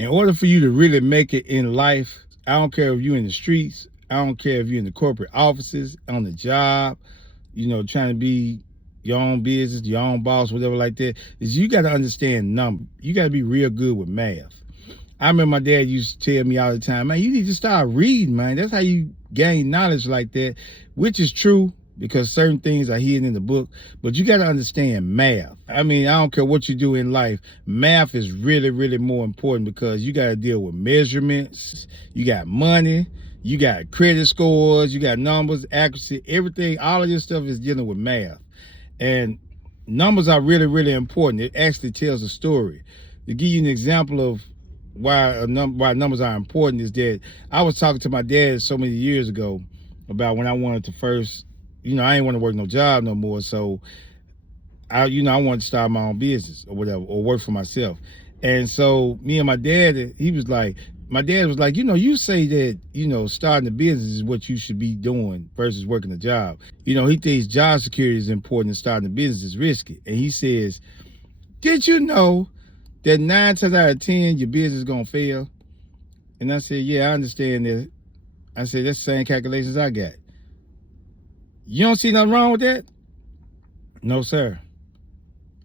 In order for you to really make it in life, I don't care if you're in the streets, I don't care if you're in the corporate offices, on the job, trying to be your own business, your own boss, whatever like that, is you got to understand numbers. You got to be real good with math. I remember my dad used to tell me all the time, man, you need to start reading, man. That's how you gain knowledge like that, which is true because certain things are hidden in the book, but you got to understand math. I mean, I don't care what you do in life. Math is really, really more important because you got to deal with measurements. You got money, you got credit scores, you got numbers, accuracy, everything. All of this stuff is dealing with math. And numbers are really, really important. It actually tells a story. To give you an example of why numbers are important is that I was talking to my dad so many years ago about when I wanted to first, I ain't want to work no job no more. So I wanted to start my own business or whatever, or work for myself. And so me and my dad, my dad was like, you say that, starting a business is what you should be doing versus working a job. He thinks job security is important and starting a business is risky. And he says, did you know that 9 times out of 10, your business is going to fail? And I said, yeah, I understand that. I said, that's the same calculations I got. You don't see nothing wrong with that? No, sir.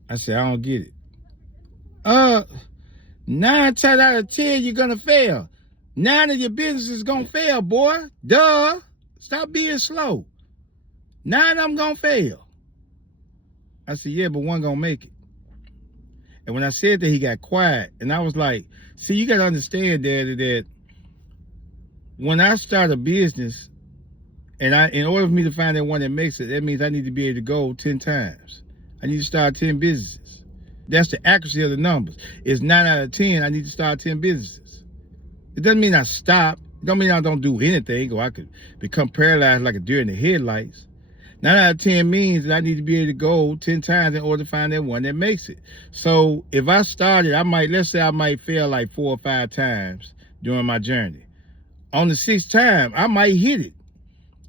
I said, I don't get it. 9 times out of 10, you're going to fail. 9 of your business is going to fail, boy. Duh. Stop being slow. 9 of them going to fail. I said, yeah, but one going to make it. And when I said that, he got quiet. And I was like, see, you got to understand, Daddy, that when I start a business, and in order for me to find that one that makes it, that means I need to be able to go 10 times. I need to start 10 businesses. That's the accuracy of the numbers. It's 9 out of 10, I need to start 10 businesses. It doesn't mean I stop. It don't mean I don't do anything, or I could become paralyzed like a deer in the headlights. 9 out of 10 means that I need to be able to go 10 times in order to find that one that makes it. So if I started, let's say I might fail like 4 or 5 times during my journey. On the 6th time, I might hit it.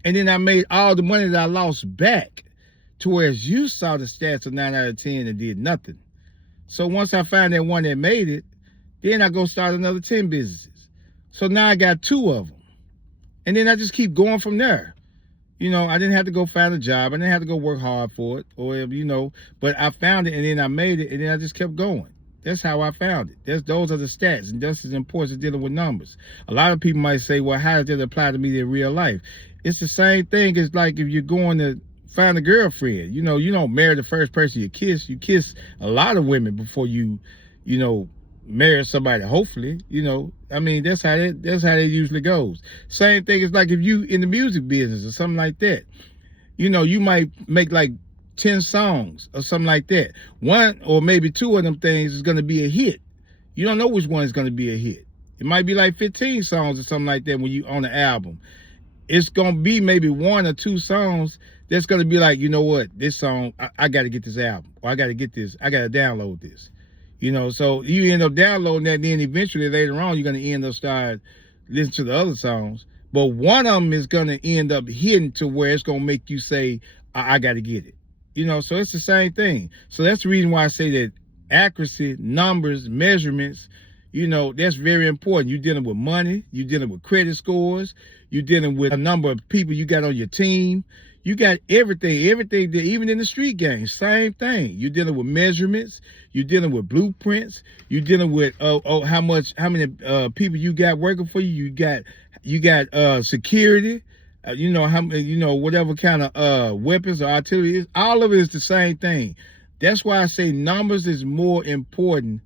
And then I made all the money that I lost back, to whereas you saw the stats of 9 out of 10 and did nothing. So once I find that one that made it, then I go start another 10 businesses. So now I got 2 of them. And then I just keep going from there. I didn't have to go find a job. I didn't have to go work hard for it, but I found it and then I made it and then I just kept going. That's how I found it. Those are the stats, and that's as important as dealing with numbers. A lot of people might say, well, how does that apply to me in real life? It's the same thing as like if you're going to find a girlfriend. You don't marry the first person you kiss. You kiss a lot of women before you marry somebody, hopefully. That's how it usually goes. Same thing is like if you in the music business or something like that. You might make like 10 songs or something like that. 1 or maybe 2 of them things is going to be a hit. You don't know which one is going to be a hit. It might be like 15 songs or something like that when you on the album. It's going to be maybe 1 or 2 songs that's going to be like, you know what, this song, I got to get this album, or I got to get this, I got to download this. So you end up downloading that, and then eventually later on, you're going to end up start listening to the other songs. But one of them is going to end up hitting to where it's going to make you say, I got to get it. So it's the same thing. So that's the reason why I say that accuracy, numbers, measurements, that's very important. You're dealing with money, you're dealing with credit scores, you're dealing with a number of people you got on your team. You got everything that, even in the street game, same thing. You're dealing with measurements, you're dealing with blueprints, you're dealing with how many people you got working for you. You got security, whatever kind of weapons or artillery is. All of it is the same thing. That's why I say numbers is more important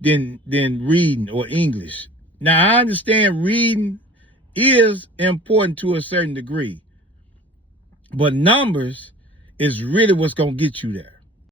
than reading or English. Now I understand reading is important to a certain degree, but numbers is really what's going to get you there.